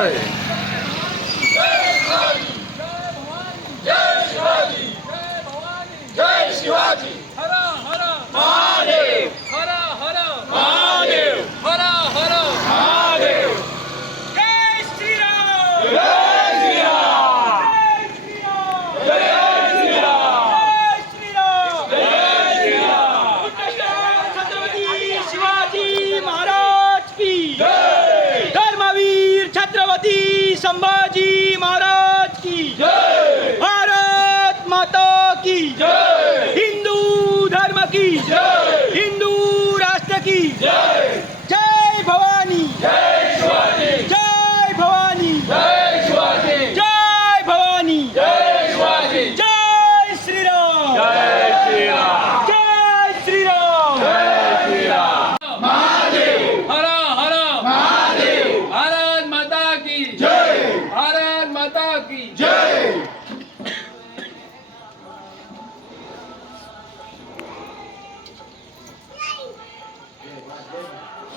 महादेव हर जय शिवाजी हर हर महादेव हर हर महादेव हर हर महादेव जय श्रीराम जय श्रीराम जय जय श्रीराम श्रीराम जय श्रीराम छत्रपती शिवाजी महाराज की जय धर्मवीर छत्रपती संभाजी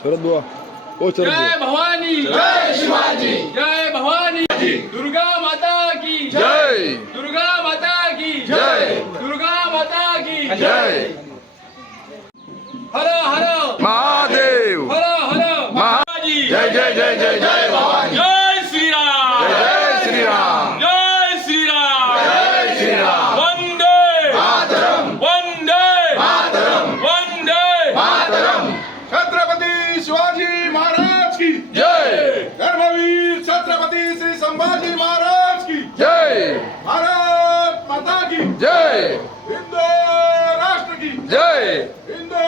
शरद बुवा. ओ शरद जय भवानी. जय शिवाजी. जय भवानी. दुर्गा माता की. जय. दुर्गा माता की. जय. दुर्गा माता की. जय. हर हर. महादेव. हर हर. महा- जय जय जय जय जय भवानी जय श्रीराम जय जय श्रीराम जय श्रीराम जय श्रीराम वंदे मातरम वंदे मातरम वंदे मातरम छत्रपती शिवाजी महाराज की जय धर्मवीर छत्रपती श्री संभाजी महाराज की जय भारत माता की जय हिंदू राष्ट्र की जय हिंदू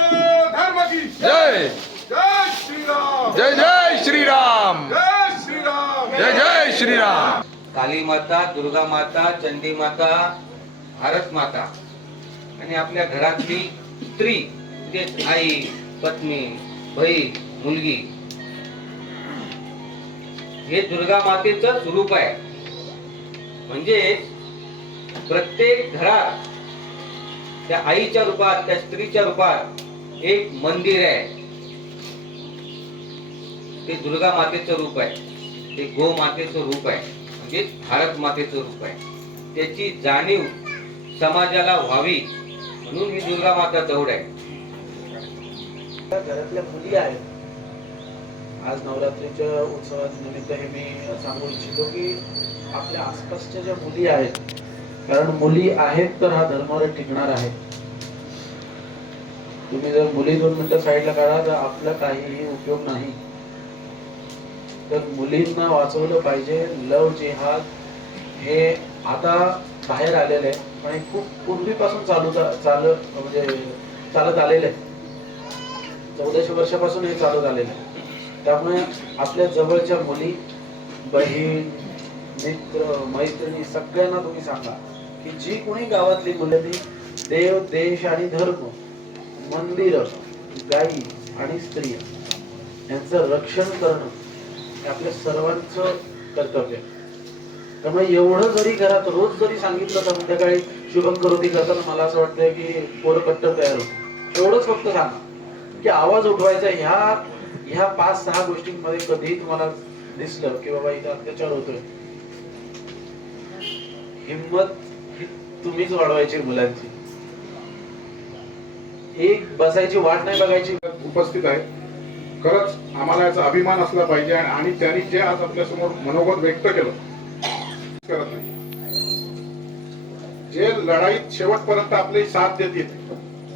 धर्म की जय। जय श्रीराम। जय जय श्रीराम। जय श्रीराम। जय जय श्रीराम। काली माता दुर्गा माता चंडी माता भारत माता आणि आपल्या घरातली स्त्री म्हणजेच आई पत्नी बहीण मुलगी हे दुर्गा मातेचं स्वरूप आहे. म्हणजे प्रत्येक घरात त्या आईच्या रूपात त्या स्त्रीच्या रूपात एक मंदिर आहे. ते दुर्गा मातेचं रूप आहे. ते गो मातेचं रूप आहे. म्हणजे भारत मातेचं रूप आहे. त्याची जाणीव समाजाला व्हावी म्हणून ही दुर्गा माता दौड आहे. घरातल्या मुली आहेत. आज नवरात्रीच्या उत्सवानिमित्त हे मी सांगू इच्छितो की आपल्या आसपासच्या ज्या मुली आहेत कारण मुली आहेत तर हा धर्मावर टिकणार आहे. तुम्ही जर मुली दोन मिनटं साईडला काढा तर आपला काहीही उपयोग नाही. तर मुलींना वाचवलं पाहिजे. लव जिहाद हे आता बाहेर आलेलं आहे पण हे खूप पूर्वीपासून चालू चाल म्हणजे चालत आलेलं आहे चौदाशे वर्षापासून हे चालू झालेलं आहे त्यामुळे आपल्या जवळच्या मुली बहीण मित्र मैत्रिणी सगळ्यांना तुम्ही सांगा की जी कोणी गावातली मुलं देव देश आणि धर्म मंदिर गायी आणि स्त्रिया यांचं रक्षण करणं हे आपल्या सर्वांचं कर्तव्य. त्यामुळे एवढं जरी घरात रोज जरी सांगितलं तर संध्याकाळी शुभंकरोती करताना मला असं वाटतंय की पोरं कट्टर तयार होते एवढंच फक्त सांगा. की आवाज उठवायचा ह्या ह्या पाच सहा गोष्टींमध्ये कधीही तुम्हाला दिसलं की बाबा इथं अत्याचार होतोय. हिंमत ही तुम्हीच वाढवायची मुलांची. एक बसायची वाट नाही बघायची. उपस्थित आहे. खरंच आम्हाला याचा अभिमान असला पाहिजे आणि त्यांनी जे आज आपल्यासमोर मनोगत व्यक्त केलं करत नाही. जे लढाईत शेवटपर्यंत आपले साथ देतील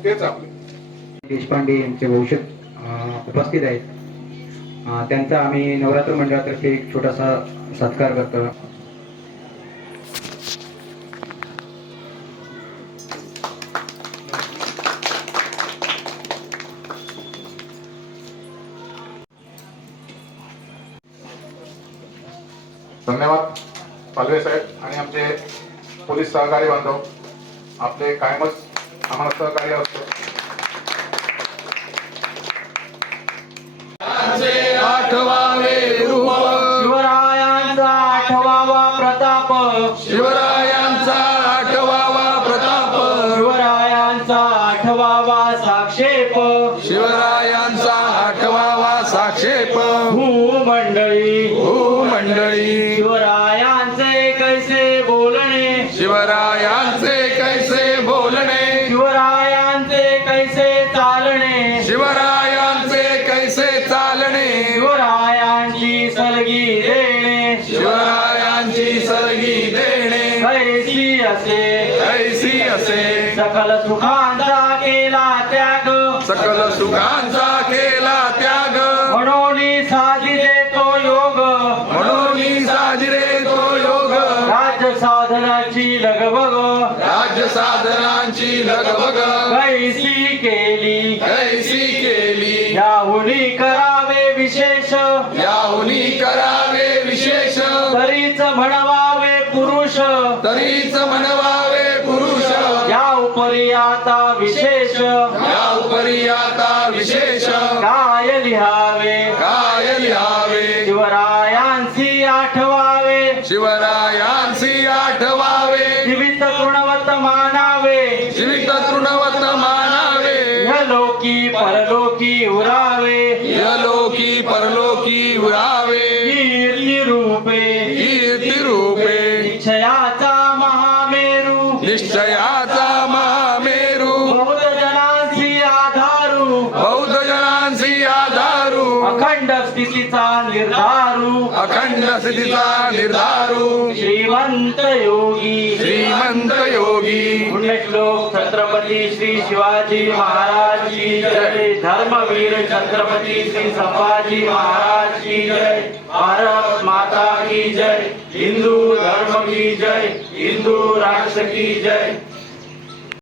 तेच आपले. देशपांडे यांचे भविष्यात उपस्थित आहेत. त्यांचा आम्ही नवरात्र मंडळातर्फे एक छोटासा सत्कार करतो. धन्यवाद पालवे साहेब आणि आमचे पोलीस सहकारी बांधव. आपले कायमच आम्हाला सहकार्य असतं. शिवरायांचा आठवावा प्रताप. शिवरायांचा आठवावा प्रताप. शिवरायांचा आठवावा साक्षेप. शिवरायांचा आठवावा साक्षेप. भूमंडळी. हो चालणे. शिवरायांची सलगी देणे. शिवरायांची सरगी देणे. कैसी असे. ऐसी असे. सकल सुखांचा केला त्याग. सकल सुखांचा केला त्याग. म्हणून साधिले तो योग. म्हणून साजरे तो योग. राज्य साधनाची लगबग. राज्य साधनांची लगबग. याहुनी करावे विशेष. याहुनी करावे विशेष. तरीच म्हणवावे पुरुष. तरीच म्हणवावे पुरुष. या उपरी आता विशेष. या उपरी आता विशेष. लोकी परलोकी उरावे. यलोकी परलोकी उरावे. कीर्ती रूपे कीर्ती रूपे निश्चयाचा महामेरू. निश्चयाचा महामेरू. बौद्ध जनांची आधारू. बौद्ध जनांची आधारू. अखंड स्थितीचा निर्धारू. अखंड स्थितीचा निर्धारू. श्रीमंत योगी. श्रीमंत योगी पुण्यश्लोक छत्रपती श्री शिवाजी महाराज की जय? धर्मवीर छत्रपती श्री संभाजी महाराज की जय? भारत माता की जय? हिंदू धर्म की जय? हिंदू राष्ट्र की जय?